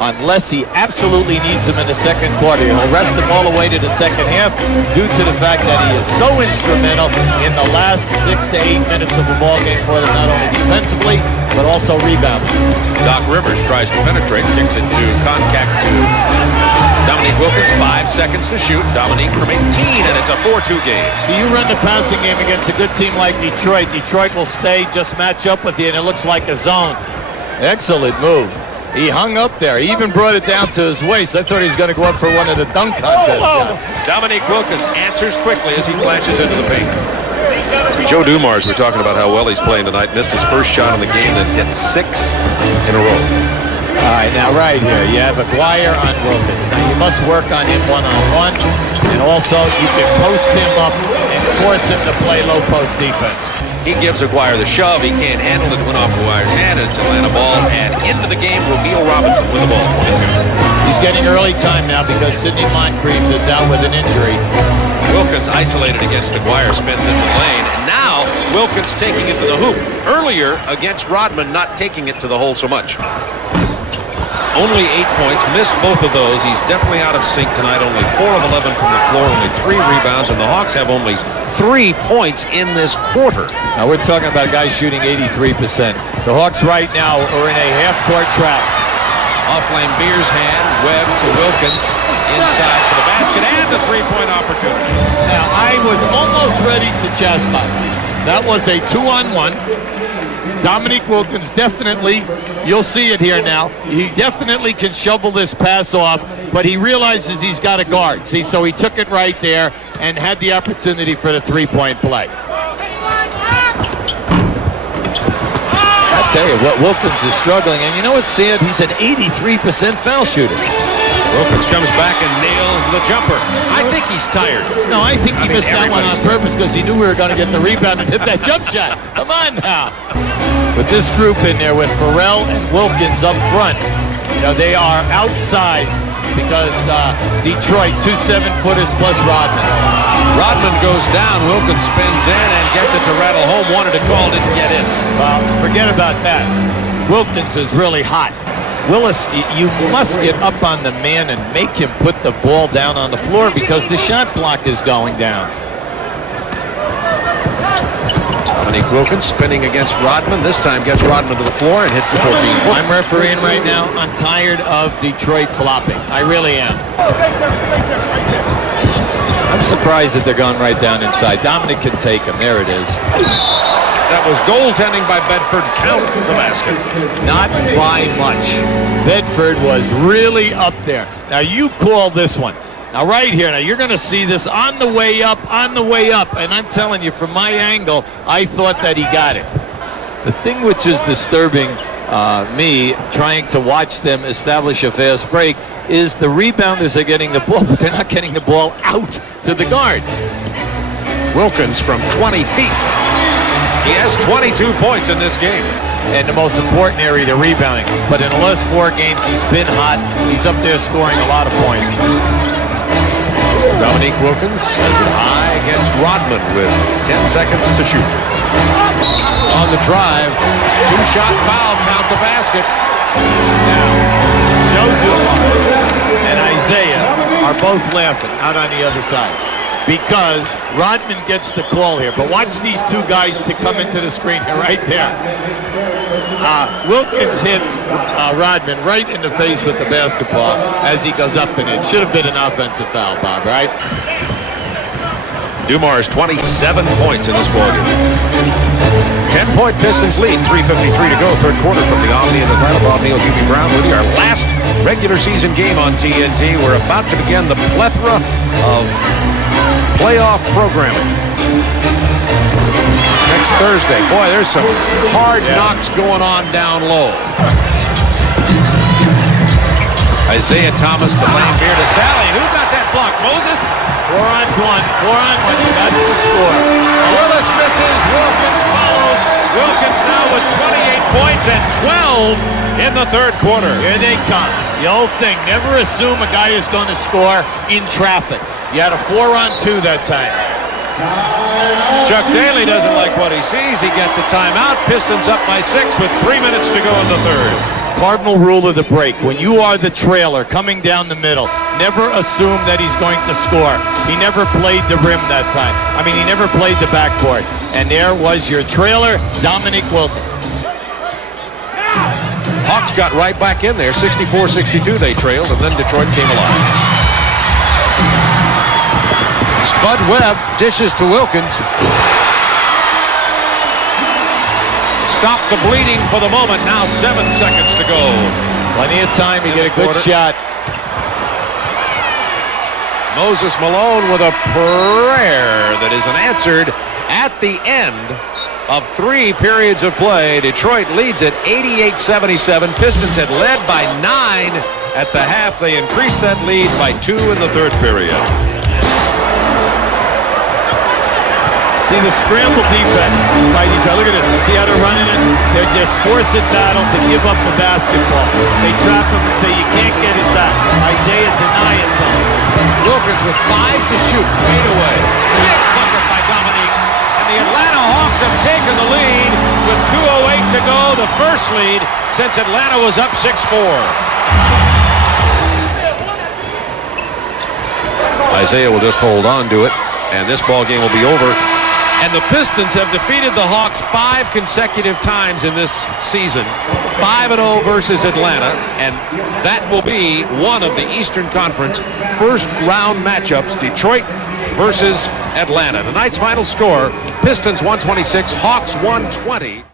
unless he absolutely needs him in the second quarter. He'll rest him all the way to the second half due to the fact that he is so instrumental in the last 6 to 8 minutes of the ball game for them, not only defensively, but also rebounding. Doc Rivers tries to penetrate, kicks it to contact to Dominique Wilkins. 5 seconds to shoot. Dominique from 18, and it's a 4-2 game. So you run the passing game against a good team like Detroit. Detroit will stay, just match up with you, and it looks like a zone. Excellent move. He hung up there. He even brought it down to his waist. I thought he was going to go up for one of the dunk contest shots. Dominique Wilkins answers quickly as he flashes into the paint. Joe Dumars, we're talking about how well he's playing tonight. Missed his first shot in the game, then hit 6 in a row. All right, now right here, you have Aguirre on Wilkins. Now you must work on him one-on-one, and also you can post him up and force him to play low post defense. He gives Aguirre the shove. He can't handle it. It went off Aguirre's hand, and it's Atlanta ball. And into the game, Rubeal Robinson with the ball, 22. He's getting early time now because Sidney Moncrief is out with an injury. Wilkins isolated against Aguirre, spins into the lane, and now Wilkins taking it to the hoop. Earlier against Rodman, not taking it to the hole so much. Only 8 points, missed both of those. He's definitely out of sync tonight. Only 4 of 11 from the floor, only 3 rebounds, and the Hawks have only 3 points in this quarter. Now we're talking about guys shooting 83%. The Hawks right now are in a half-court trap. Off Lambier's hand, Webb to Wilkins, inside for the basket, and the 3-point opportunity. Now I was almost ready to chastise. That was a 2-on-1. Dominique Wilkins definitely, you'll see it here now, he definitely can shovel this pass off, but he realizes he's got a guard. See, so he took it right there and had the opportunity for the 3-point play. I tell you what, Wilkins is struggling, and you know what's sad? He's an 83% foul shooter. Wilkins comes back and nails the jumper. I think he's tired. No, I think he missed that one on purpose because he knew we were going to get the rebound and hit that jump shot. Come on now. With this group in there with Farrell and Wilkins up front, you know, they are outsized because Detroit, 2 7-footers plus Rodman. Rodman goes down. Wilkins spins in and gets it to rattle home. Wanted to call, didn't get in. Well, forget about that. Wilkins is really hot. Willis, you must get up on the man and make him put the ball down on the floor because the shot clock is going down. Dominique Wilkins spinning against Rodman. This time gets Rodman to the floor and hits the 14. I'm refereeing right now. I'm tired of Detroit flopping. I really am. I'm surprised that they're going right down inside. Dominic can take him. There it is. That was goaltending by Bedford. Count the basket. Not by much. Bedford was really up there. Now you call this one. Now right here, now you're going to see this on the way up, and I'm telling you, from my angle, I thought that he got it. The thing which is disturbing me, trying to watch them establish a fast break, is the rebounders are getting the ball, but they're not getting the ball out to the guards. Wilkins from 20 feet. He has 22 points in this game. And the most important area, the rebounding. But in the last 4 games, he's been hot. He's up there scoring a lot of points. Dominique Wilkins has an eye against Rodman with 10 seconds to shoot. On the drive, 2-shot foul, count the basket. Now, Joe Dumars and Isaiah are both laughing out on the other side, because Rodman gets the call here. But watch these 2 guys to come into the screen here, right there. Wilkins hits Rodman right in the face with the basketball as he goes up and in. Should have been an offensive foul, Bob, right? Dumars 27 points in this ballgame. 10-point Pistons lead, 3:53 to go, third quarter from the Omni in Atlanta. Bob Neal, Hubie Brown with you. Our last regular season game on TNT. We're about to begin the plethora of playoff programming. Next Thursday. Boy, there's some hard knocks going on down low. Isaiah Thomas to Lambier to Sally. Who got that block? Moses? 4 on 1. You got to score. Willis misses. Wilkins follows. Wilkins now with 28 points and 12 in the third quarter. Here they come. The old thing, never assume a guy is going to score in traffic. You had a 4 on 2 that time. Chuck Daly doesn't like what he sees. He gets a timeout. Pistons up by 6 with 3 minutes to go in the third. cardinal rule of the break. When you are the trailer coming down the middle, never assume that he's going to score. He never played the rim that time. I mean, he never played the backboard. And there was your trailer, Dominique Wilkins. Hawks got right back in there. 64-62 they trailed, and then Detroit came alive. Spud Webb dishes to Wilkins. Stop the bleeding for the moment. Now 7 seconds to go. Plenty of time to get a good shot. Moses Malone with a prayer that isn't answered at the end of 3 periods of play. Detroit leads at 88-77. Pistons had led by 9 at the half. They increased that lead by 2 in the 3rd period. See the scramble defense by Detroit. Look at this. You see how they're running it? They're just forcing battle to give up the basketball. They trap him and say, you can't get it back. Isaiah deny it to him. Wilkins with 5 to shoot. Fade away. Big bucket by Dominique. And the Atlanta Hawks have taken the lead with 2:08 to go. The first lead since Atlanta was up 6-4. Isaiah will just hold on to it, and this ball game will be over. And the Pistons have defeated the Hawks 5 consecutive times in this season. 5-0 versus Atlanta, and that will be one of the Eastern Conference first round matchups, Detroit versus Atlanta. Tonight's final score, Pistons 126, Hawks 120.